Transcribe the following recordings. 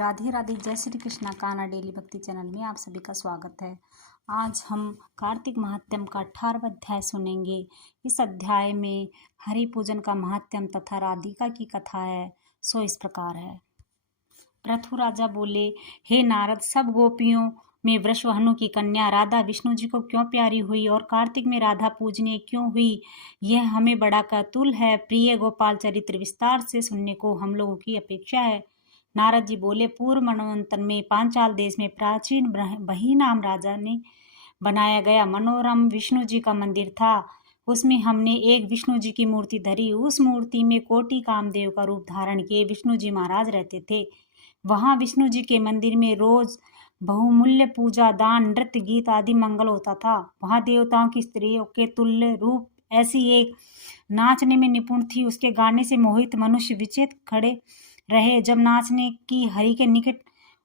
राधे राधे। जय श्री कृष्णा। कान्हा डेली भक्ति चैनल में आप सभी का स्वागत है। आज हम कार्तिक महात्म्य का 18वां अध्याय सुनेंगे। इस अध्याय में हरि पूजन का महात्म्य तथा राधिका की कथा है। सो इस प्रकार है। पृथु राजा बोले, हे नारद, सब गोपियों में वृषभानु की कन्या राधा विष्णु जी को क्यों प्यारी हुई और कार्तिक में राधा पूजनीय क्यों हुई, यह हमें बड़ा कौतूहल है। प्रिय गोपाल चरित्र विस्तार से सुनने को हम लोगों की अपेक्षा है। नारद जी बोले, पूर्व मनवंतर में पांचाल देश में प्राचीन बही नाम राजा ने बनाया गया मनोरम विष्णु जी का मंदिर था। उसमें हमने एक विष्णु जी की मूर्ति धरी। उस मूर्ति में कोटि कामदेव का रूप धारण किए विष्णु जी महाराज रहते थे। वहां विष्णु जी के मंदिर में रोज बहुमूल्य पूजा, दान, नृत्य, गीत आदि मंगल होता था। वहां देवताओं की स्त्रियों के तुल्य रूप ऐसी एक नाचने में निपुण थी। उसके गाने से मोहित मनुष्य विचेत खड़े रहे। जब नाचने की हरि के निकट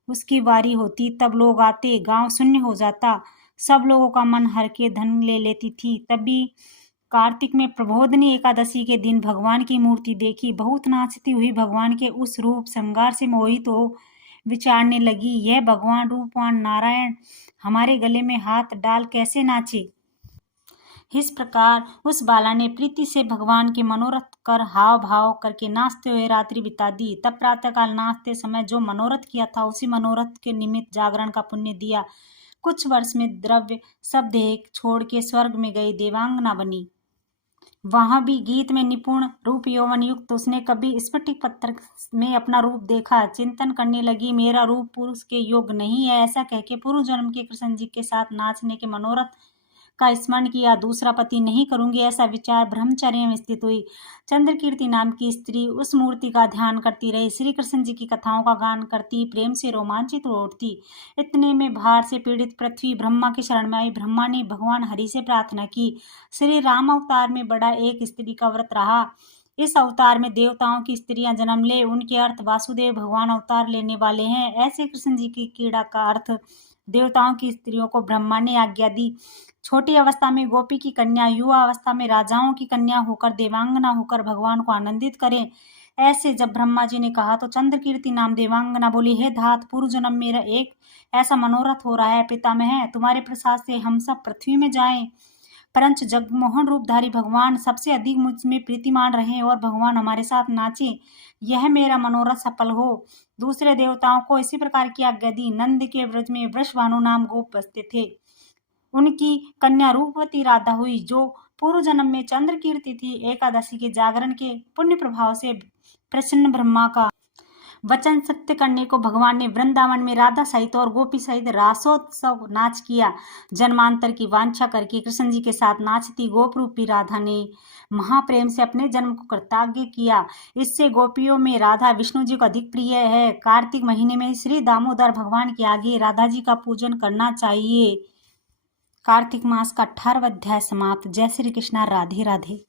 उसकी बारी होती तब लोग आते, गांव शून्य हो जाता, सब लोगों का मन हर के धन ले लेती थी। तभी कार्तिक में प्रबोधनी एकादशी के दिन भगवान की मूर्ति देखी। बहुत नाचती हुई भगवान के उस रूप श्रृंगार से मोहित हो विचारने लगी, यह भगवान रूपवान नारायण हमारे गले में हाथ डाल कैसे नाचे। इस प्रकार उस बाला ने प्रीति से भगवान के मनोरथ कर हाव भाव करके नाचते हुए रात्रि बिता दी। तब प्रातःकाल नाचते समय जो मनोरथ किया था उसी मनोरथ के निमित्त जागरण का पुण्य दिया। कुछ वर्ष में द्रव्य सब देह छोड़ के स्वर्ग में गई देवांगना बनी। वहां भी गीत में निपुण रूप यौवन युक्त उसने कभी स्फटिक पत्थर में अपना रूप देखा। चिंतन करने लगी, मेरा रूप पुरुष के योग्य नहीं है। ऐसा कह के पूर्व जन्म के कृष्ण जी के साथ नाचने के मनोरथ का स्मरण किया। दूसरा पति नहीं करूंगी, ऐसा विचार ब्रह्मचर्य में स्थित हुई। चंद्रकीर्ति नाम की स्त्री उस मूर्ति का ध्यान करती रही। श्री कृष्ण जी की कथाओं का गान करती प्रेम से रोमांचित हो उठती। इतने में भार से पीड़ित पृथ्वी ब्रह्मा की शरण में आई। ब्रह्मा ने भगवान हरि से प्रार्थना की, श्री राम अवतार में बड़ा एक स्त्री का व्रत रहा। इस अवतार में देवताओं की स्त्रियां जन्म ले, उनके अर्थ वासुदेव भगवान अवतार लेने वाले हैं। ऐसे कृष्ण जी की क्रीड़ा का अर्थ देवताओं की स्त्रियों को ब्रह्मा ने आज्ञा दी। छोटी अवस्था में गोपी की कन्या, युवा अवस्था में राजाओं की कन्या होकर देवांगना होकर भगवान को आनंदित करें। ऐसे जब ब्रह्मा जी ने कहा तो चंद्रकीर्ति नाम देवांगना बोली, हे धात, पूर्व जन्म मेरा एक ऐसा मनोरथ हो रहा है। पितामह, तुम्हारे प्रसाद से हम सब पृथ्वी में जाएं, परंतु जगमोहन रूपधारी भगवान सबसे अधिक मुझ में प्रीतिमान रहे और भगवान हमारे साथ नाचे, यह मेरा मनोरथ सफल हो। दूसरे देवताओं को इसी प्रकार की आज्ञा दी। नंद के व्रज में वृषभानु नाम गोप बसते थे। उनकी कन्या रूपवती राधा हुई, जो पूर्व जन्म में चंद्रकीर्ति थी। एकादशी के जागरण के पुण्य प्रभाव से प्रसन्न ब्रह्मा का वचन सत्य करने को भगवान ने वृंदावन में राधा सहित और गोपी सहित रासोत्सव नाच किया। जन्मांतर की वांछा करके कृष्ण जी के साथ नाचती गोप रूपी राधा ने महाप्रेम से अपने जन्म को कृतज्ञ किया। इससे गोपियों में राधा विष्णु जी को अधिक प्रिय है। कार्तिक महीने में श्री दामोदर भगवान के आगे राधा जी का पूजन करना चाहिए। कार्तिक मास का 18वां अध्याय समाप्त। जय श्री कृष्णा। राधे राधे।